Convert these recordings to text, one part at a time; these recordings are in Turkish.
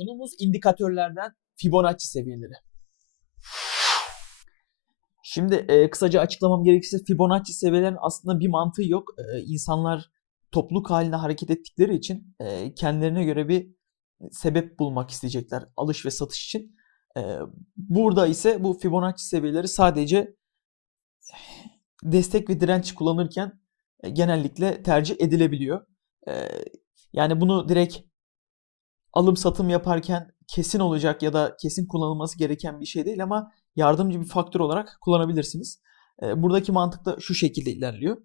Konumuz indikatörlerden Fibonacci seviyeleri. Şimdi e, kısaca açıklamam gerekirse Fibonacci seviyelerin aslında bir mantığı yok. E, insanlar topluluk halinde hareket ettikleri için e, kendilerine göre bir sebep bulmak isteyecekler alış ve satış için. E, burada ise bu Fibonacci seviyeleri sadece destek ve direnç kullanırken e, genellikle tercih edilebiliyor. E, yani bunu direkt alım satım yaparken kesin olacak ya da kesin kullanılması gereken bir şey değil ama yardımcı bir faktör olarak kullanabilirsiniz. Buradaki mantık da şu şekilde ilerliyor.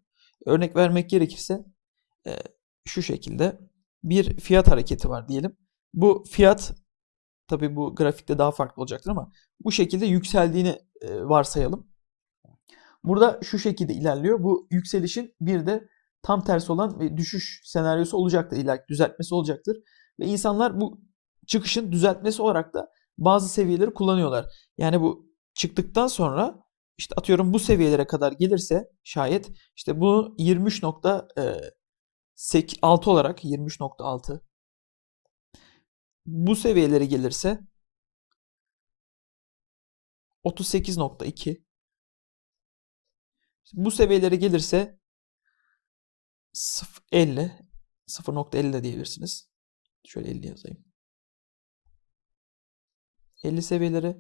Örnek vermek gerekirse şu şekilde bir fiyat hareketi var diyelim. Bu fiyat tabi bu grafikte daha farklı olacaktır ama bu şekilde yükseldiğini varsayalım. Burada şu şekilde ilerliyor. Bu yükselişin bir de tam tersi olan düşüş senaryosu olacaktır. İlla düzeltmesi olacaktır. Ve insanlar bu çıkışın düzeltmesi olarak da bazı seviyeleri kullanıyorlar. Yani bu çıktıktan sonra işte atıyorum bu seviyelere kadar gelirse şayet işte bunu 23.6 olarak 23.6 bu seviyelere gelirse 38.2 bu seviyelere gelirse 0.50 0.50 de diyebilirsiniz. Şöyle 50 yazayım. 50 seviyeleri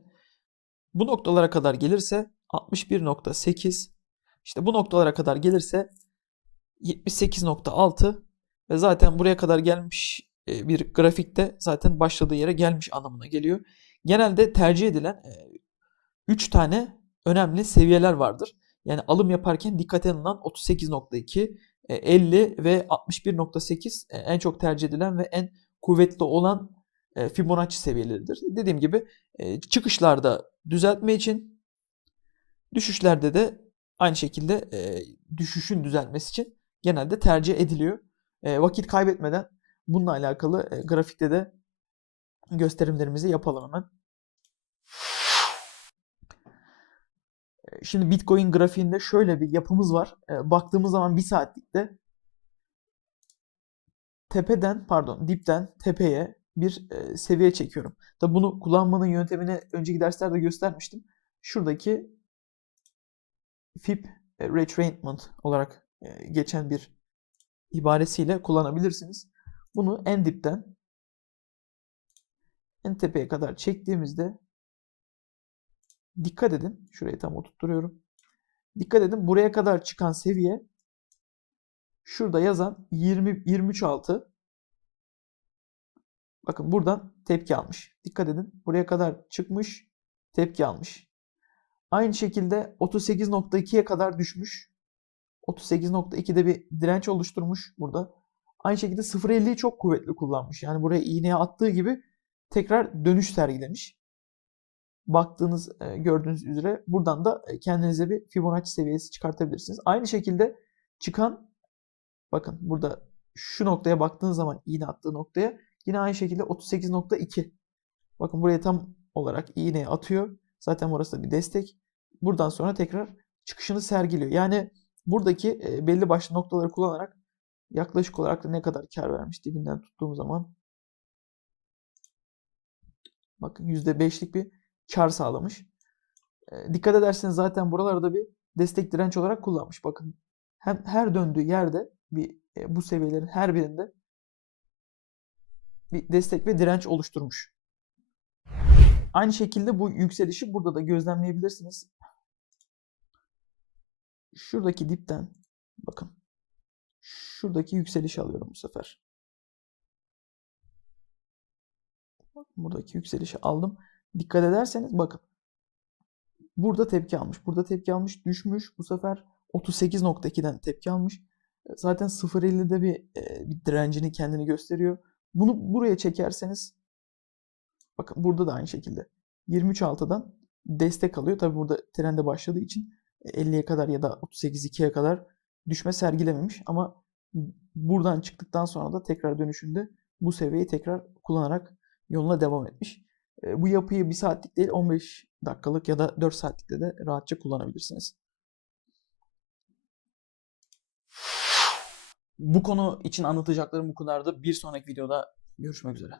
bu noktalara kadar gelirse 61.8 işte bu noktalara kadar gelirse 78.6 ve zaten buraya kadar gelmiş e, bir grafikte zaten başladığı yere gelmiş anlamına geliyor. Genelde tercih edilen 3 tane önemli seviyeler vardır. Yani alım yaparken dikkat alınan 38.2, 50 ve 61.8 e, en çok tercih edilen ve en kuvvetli olan e, Fibonacci seviyeleridir. Dediğim gibi e, çıkışlarda düzeltme için, düşüşlerde de aynı şekilde düşüşün düzeltmesi için genelde tercih ediliyor. Vakit kaybetmeden bununla alakalı grafikte de gösterimlerimizi yapalım hemen. Şimdi Bitcoin grafiğinde şöyle bir yapımız var. Baktığımız zaman bir saatlikte tepeden pardon dipten tepeye bir e, seviye çekiyorum. Tabi bunu kullanmanın yöntemini önceki derslerde göstermiştim. Şuradaki FIB e, retracement olarak e, geçen bir ibaresiyle kullanabilirsiniz. Bunu en dipten en tepeye kadar çektiğimizde dikkat edin. Şurayı tam oturtturuyorum. Dikkat edin buraya kadar çıkan seviye şurada yazan 20 23.6 Bakın buradan tepki almış. Dikkat edin. Buraya kadar çıkmış, tepki almış. Aynı şekilde 38.2'ye kadar düşmüş. 38.2'de bir direnç oluşturmuş burada. Aynı şekilde 0.50'yi çok kuvvetli kullanmış. Yani buraya iğneye attığı gibi tekrar dönüş sergilemiş. Baktığınız, e, gördüğünüz üzere buradan da e, kendinize bir Fibonacci seviyesi çıkartabilirsiniz. Aynı şekilde çıkan bakın burada şu noktaya baktığınız zaman iğne attığı noktaya Yine aynı şekilde 38.2. Bakın buraya tam olarak iğneyi atıyor. Zaten burası da bir destek. Buradan sonra tekrar çıkışını sergiliyor. Yani buradaki e, belli başlı noktaları kullanarak yaklaşık olarak da ne kadar kar vermiş dibinden tuttuğum zaman bakın %5'lik bir kar sağlamış. E, dikkat ederseniz zaten buralarda bir destek direnç olarak kullanmış. Bakın hem her döndüğü yerde bir e, bu seviyelerin her birinde bir destek ve direnç oluşturmuş. Aynı şekilde bu yükselişi burada da gözlemleyebilirsiniz. Şuradaki dipten bakın. Şuradaki yükselişi alıyorum bu sefer. Buradaki yükselişi aldım. Dikkat ederseniz bakın. Burada tepki almış. Burada tepki almış. Düşmüş. Bu sefer 38.2'den tepki almış. Zaten 0.50'de bir, bir direncini kendini gösteriyor. Bunu buraya çekerseniz bakın burada da aynı şekilde 23.6'dan destek alıyor. Tabi burada trende başladığı için 50'ye kadar ya da 38.2'ye kadar düşme sergilememiş ama buradan çıktıktan sonra da tekrar dönüşünde bu seviyeyi tekrar kullanarak yoluna devam etmiş. E, bu yapıyı 1 saatlik değil 15 dakikalık ya da 4 saatlikte de rahatça kullanabilirsiniz. Bu konu için anlatacaklarım bu kadardı. Bir sonraki videoda görüşmek üzere.